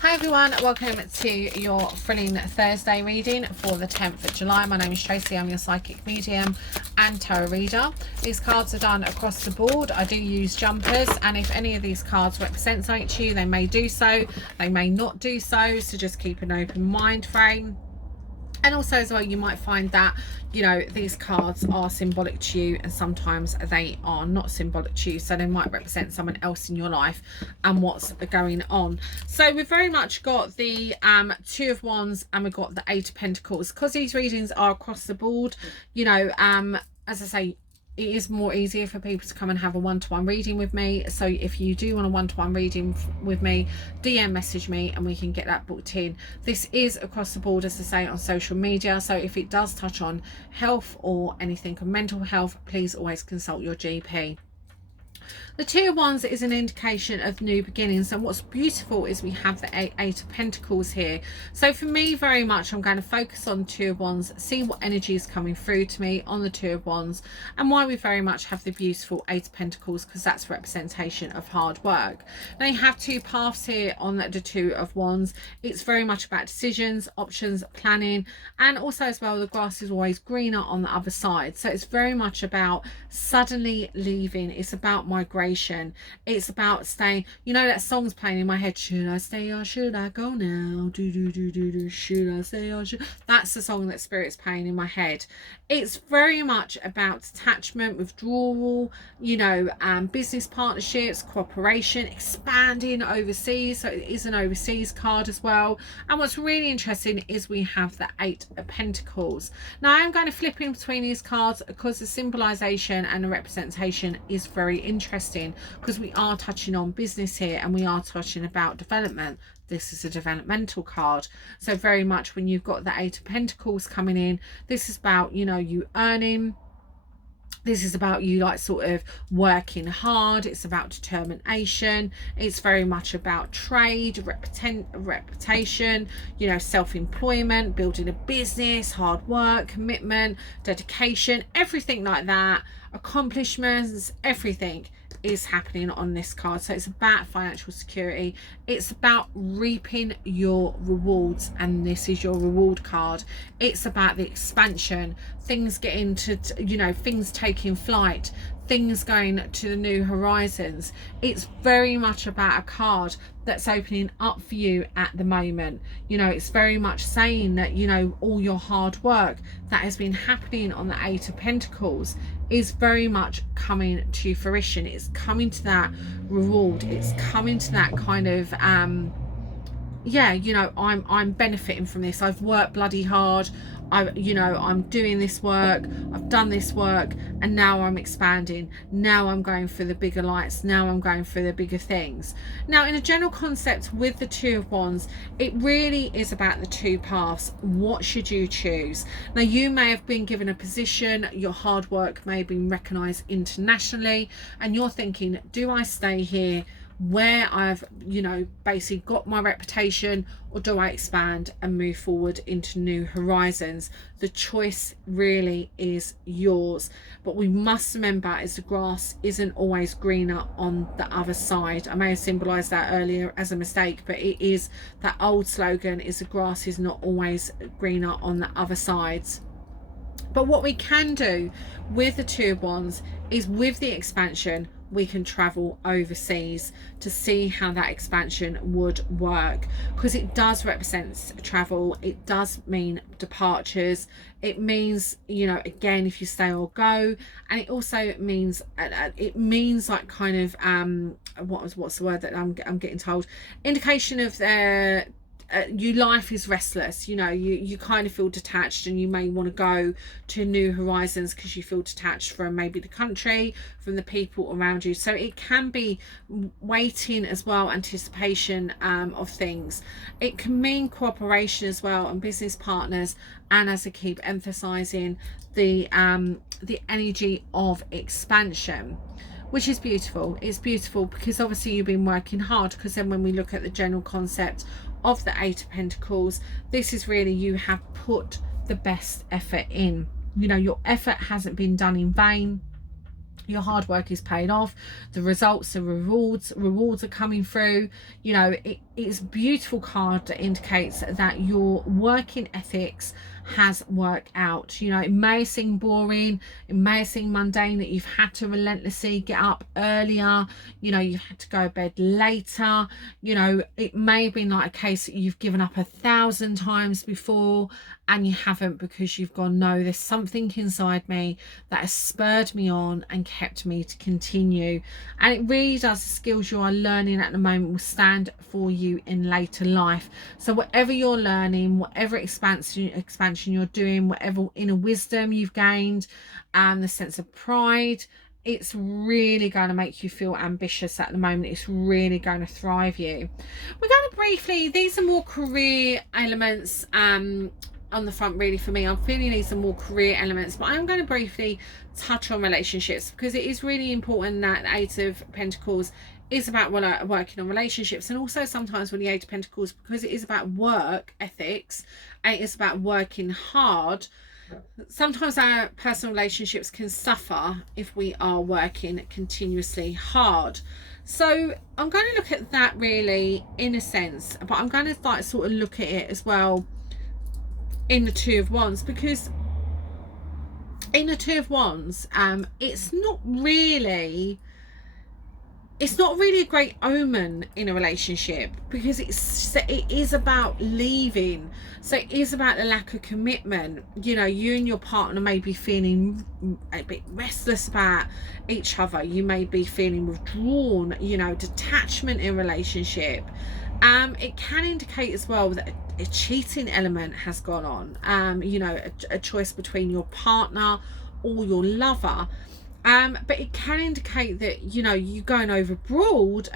Hi everyone, welcome to your thrilling Thursday reading for the 10th of July. My name is Tracy, I'm your psychic medium and tarot reader. These cards are done across the board. I do use jumpers, and if any of these cards represent something to you, they may do so, they may not do so, so just keep an open mind frame. And also as well, you might find that, you know, these cards are symbolic to you and sometimes they are not symbolic to you. So they might represent someone else in your life and what's going on. So we've very much got the Two of Wands and we've got the Eight of Pentacles. Because these readings are across the board, you know, as I say, it is more easier for people to come and have a one-to-one reading with me. So if you do want a one-to-one reading with me, DM message me and we can get that booked in. This is across the board, as I say, on social media. So if it does touch on health or anything of mental health, please always consult your GP. The Two of Wands is an indication of new beginnings, and what's beautiful is we have the Eight of Pentacles here. So for me, very much I'm going to focus on Two of Wands, see what energy is coming through to me on the Two of Wands, and why we very much have the beautiful Eight of Pentacles, because that's representation of hard work. Now you have two paths here on the Two of Wands. It's very much about decisions, options, planning, and also as well the grass is always greener on the other side. So it's very much about suddenly leaving. It's about migration. It's about staying. You know, that song's playing in my head, should I stay or should I go now, do do do do do, should I stay or should... That's the song that Spirit's playing in my head. It's very much about detachment, withdrawal, you know, business partnerships, cooperation, expanding overseas. So it is an overseas card as well. And what's really interesting is we have the Eight of Pentacles. Now I'm going to flip in between these cards because the symbolization and the representation is very interesting, because we are touching on business here and we are touching about development. This is a developmental card. So very much when you've got the Eight of Pentacles coming in, this is about, you know, you earning. This is about you like sort of working hard. It's about determination. It's very much about trade, reputation, you know, self-employment, building a business, hard work, commitment, dedication, everything like that, accomplishments, everything is happening on this card. So it's about financial security. It's about reaping your rewards, and this is your reward card. It's about the expansion, things getting to, you know, things taking flight, things going to the new horizons. It's very much about a card that's opening up for you at the moment. You know, it's very much saying that, you know, all your hard work that has been happening on the Eight of Pentacles is very much coming to fruition. It's coming to that reward. It's coming to that kind of yeah, you know, I'm benefiting from this. I've worked bloody hard. You know, I'm doing this work, I've done this work, and now I'm expanding. Now I'm going for the bigger lights. Now I'm going for the bigger things. Now, in a general concept with the Two of Wands, it really is about the two paths. What should you choose? Now, you may have been given a position, your hard work may have been recognized internationally, and you're thinking, do I stay here where I've, you know, basically got my reputation, or do I expand and move forward into new horizons? The choice really is yours, but we must remember is the grass isn't always greener on the other side. I may have symbolized that earlier as a mistake, but it is that old slogan, is the grass is not always greener on the other sides. But what we can do with the Two of Wands is, with the expansion, we can travel overseas to see how that expansion would work, because it does represent travel. It does mean departures. It means, you know, again, if you stay or go, and it also means like kind of what's the word that I'm getting told, indication of their your life is restless. You know, you kind of feel detached, and you may want to go to new horizons because you feel detached from maybe the country, from the people around you. So it can be waiting as well, anticipation of things. It can mean cooperation as well, and business partners, and as I keep emphasizing, the energy of expansion, which is beautiful. It's beautiful because obviously you've been working hard, because then when we look at the general concept of the Eight of Pentacles, this is really, you have put the best effort in. You know, your effort hasn't been done in vain. Your hard work is paid off. The results are rewards are coming through. You know, it's a beautiful card that indicates that your working ethics has worked out. You know, it may seem boring, it may seem mundane, that you've had to relentlessly get up earlier, you know, you've had to go to bed later. You know, it may have been like a case that you've given up 1,000 times before and you haven't, because you've gone, no, there's something inside me that has spurred me on and kept me to continue. And it really does, the skills you are learning at the moment will stand for you in later life. So whatever you're learning, whatever expansion you're doing, whatever inner wisdom you've gained, the sense of pride, it's really going to make you feel ambitious at the moment. It's really going to thrive you. We're going to briefly, these are more career elements on the front really for me. I'm feeling these are more career elements, but I'm going to briefly touch on relationships, because it is really important that the Eight of Pentacles is about working on relationships, and also sometimes with the Eight of Pentacles, because it is about work ethics and it is about working hard, sometimes our personal relationships can suffer if we are working continuously hard. So I'm going to look at that really in a sense, but I'm going to like sort of look at it as well in the Two of Wands, because in the Two of Wands, it's not really a great omen in a relationship, because it is about leaving. So it is about the lack of commitment. You know, you and your partner may be feeling a bit restless about each other. You may be feeling withdrawn, you know, detachment in relationship. It can indicate as well that a cheating element has gone on, you know, a choice between your partner or your lover. But it can indicate that, you know, you going abroad,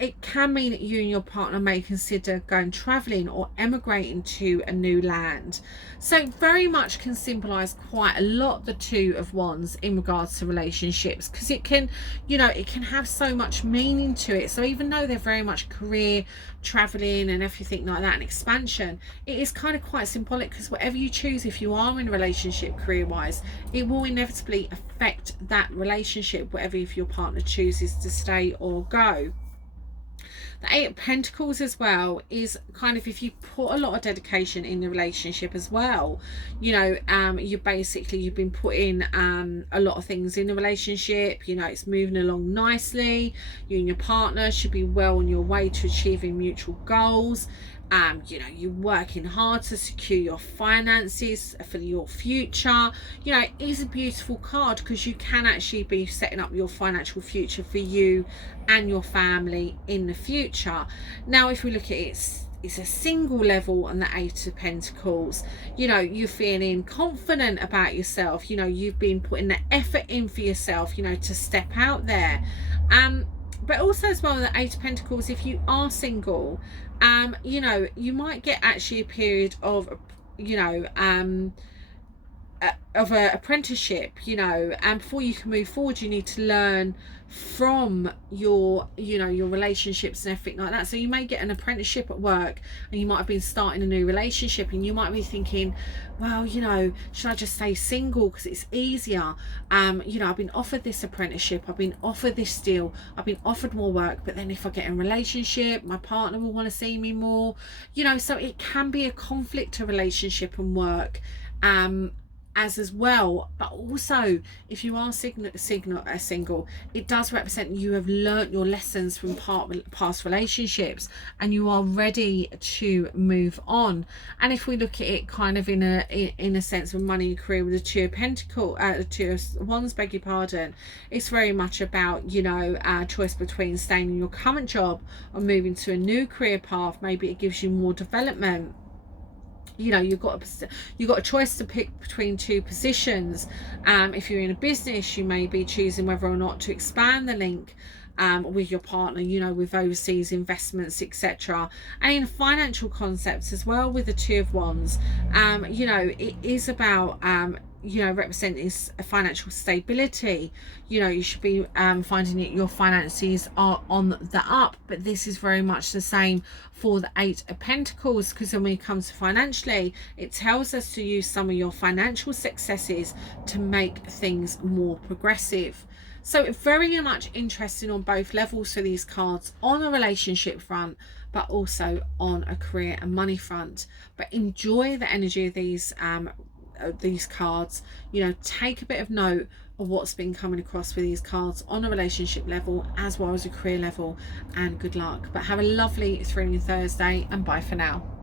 it can mean that you and your partner may consider going traveling or emigrating to a new land. So very much can symbolize quite a lot the Two of Wands in regards to relationships, because it can, you know, it can have so much meaning to it. So even though they're very much career, traveling and everything like that, and expansion, it is kind of quite symbolic, because whatever you choose, if you are in a relationship career wise, it will inevitably affect that relationship, whatever, if your partner chooses to stay or go. The Eight of Pentacles as well is kind of, if you put a lot of dedication in the relationship as well, you know, you've been putting a lot of things in the relationship, you know, it's moving along nicely. You and your partner should be well on your way to achieving mutual goals. You know, you're working hard to secure your finances for your future. You know, it is a beautiful card, because you can actually be setting up your financial future for you and your family in the future. Now, if we look at it, it's a single level on the Eight of Pentacles. You know, you're feeling confident about yourself. You know, you've been putting the effort in for yourself, you know, to step out there. But also as well, the Eight of Pentacles, if you are single, you know, you might get actually a period of, you know, of an apprenticeship, you know, and before you can move forward, you need to learn from your, you know, your relationships and everything like that. So you may get an apprenticeship at work, and you might have been starting a new relationship, and you might be thinking, well, you know, should I just stay single because it's easier? You know, I've been offered this apprenticeship, I've been offered this deal, I've been offered more work, but then if I get in a relationship, my partner will want to see me more, you know. So it can be a conflict to relationship and work, as well. But also, if you are single, it does represent you have learnt your lessons from past relationships, and you are ready to move on. And if we look at it kind of in a sense of money and career with the Two of Pentacles, the Two of Wands, beg your pardon, it's very much about, you know, a choice between staying in your current job or moving to a new career path. Maybe it gives you more development. You know, you've got a choice to pick between two positions. If you're in a business, you may be choosing whether or not to expand the link with your partner, you know, with overseas investments, etc. And in financial concepts as well with the Two of Wands, you know, it is about you know, represent is a financial stability. You know, you should be finding that your finances are on the up, but this is very much the same for the Eight of Pentacles, because when it comes to financially, it tells us to use some of your financial successes to make things more progressive. So very much interesting on both levels for these cards, on a relationship front, but also on a career and money front. But enjoy the energy of these cards. You know, take a bit of note of what's been coming across with these cards on a relationship level as well as a career level, and good luck. But have a lovely thrilling Thursday, and bye for now.